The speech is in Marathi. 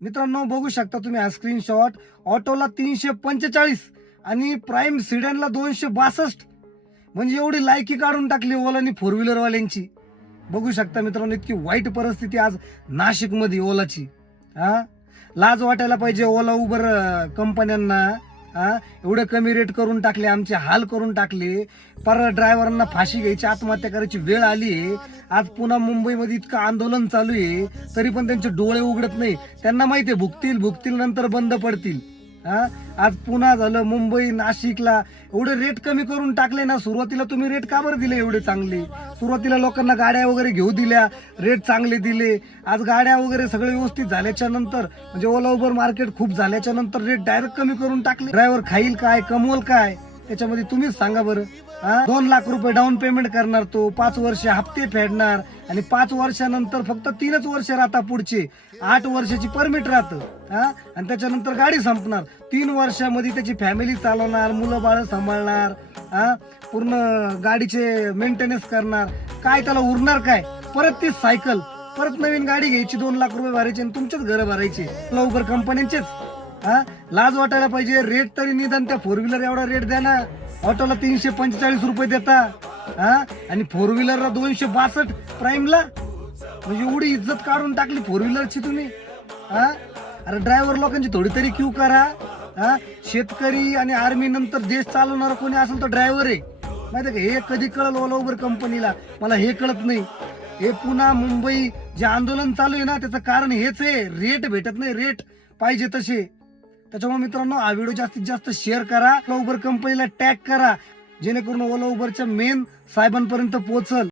मित्रांनो बघू शकता तुम्ही हा स्क्रीनशॉट. ऑटोला 345 आणि प्राइम सिडनला 262. म्हणजे एवढी लायकी काढून टाकली ओलानी फोर व्हीलर वाल्यांची. बघू शकता मित्रांनो, इतकी वाईट परिस्थिती आज नाशिक मध्ये ओलाची. हा, लाज वाटायला पाहिजे ओला उबर कंपन्यांना. हा, एवढे कमी रेट करून टाकले, आमचे हाल करून टाकले. पर ड्रायव्हरांना फाशी घ्यायची, आत्महत्या करायची वेळ आली आहे. आज पुन्हा मुंबईमध्ये इतकं आंदोलन चालू आहे, तरी पण त्यांचे डोळे उघडत नाही. त्यांना माहितीये भुगतील नंतर बंद पडतील. हा, आज पुन्हा झालं, मुंबई नाशिकला एवढे रेट कमी करून टाकले ना. सुरुवातीला तुम्ही रेट का बरं दिले एवढे चांगले? सुरुवातीला लोकांना गाड्या वगैरे घेऊ दिल्या, रेट चांगले दिले. आज गाड्या वगैरे सगळे व्यवस्थित झाल्याच्या नंतर, म्हणजे ओला उबर मार्केट खूप झाल्याच्या नंतर रेट डायरेक्ट कमी करून टाकले. ड्रायव्हर खाईल काय, कमवल काय त्याच्यामध्ये तुम्हीच सांगा बरं. 2 लाख रुपये डाऊन पेमेंट करणार तो, 5 वर्ष हप्ते फेडणार, आणि 5 वर्षानंतर फक्त 3च वर्ष राहता, पुढचे 8 वर्षाची परमिट राहतं. आणि त्याच्यानंतर गाडी संपणार. 3 वर्षामध्ये त्याची फॅमिली चालवणार, मुलं बाळ सांभाळणार, पूर्ण गाडीचे मेंटेनन्स करणार. काय त्याला उरणार काय? परत तीच सायकल, परत नवीन गाडी घ्यायची, 2 लाख रुपये भरायचे आणि तुमचेच घर भरायचे लवकर कंपन्यांचेच. लाज वाटायला पाहिजे. रेट तरी निदान त्या फोर व्हीलर एवढा रेट द्या ना. ऑटोला 345 रुपये देता, आणि फोर व्हीलरला 262 प्राईमला. म्हणजे एवढी इज्जत काढून टाकली फोर व्हीलरची तुम्ही. अरे ड्रायव्हर लोकांची थोडी तरी क्यू करा. शेतकरी आणि आर्मी नंतर देश चालवणारा कोणी असेल तर ड्रायव्हर आहे, माहिती का? हे कधी कळलं ओला उबर कंपनीला? मला हे कळत नाही. हे पुन्हा मुंबई जे आंदोलन चालू आहे ना, त्याचं कारण हेच आहे, रेट भेटत नाही, रेट पाहिजे तसे. त्याच्यामुळे मित्रांनो, हा व्हिडिओ जास्तीत जास्त शेअर करा, ओला उबर कंपनीला टॅग करा, जेणेकरून ओला उबरच्या मेन साहेबांपर्यंत पोहोचल.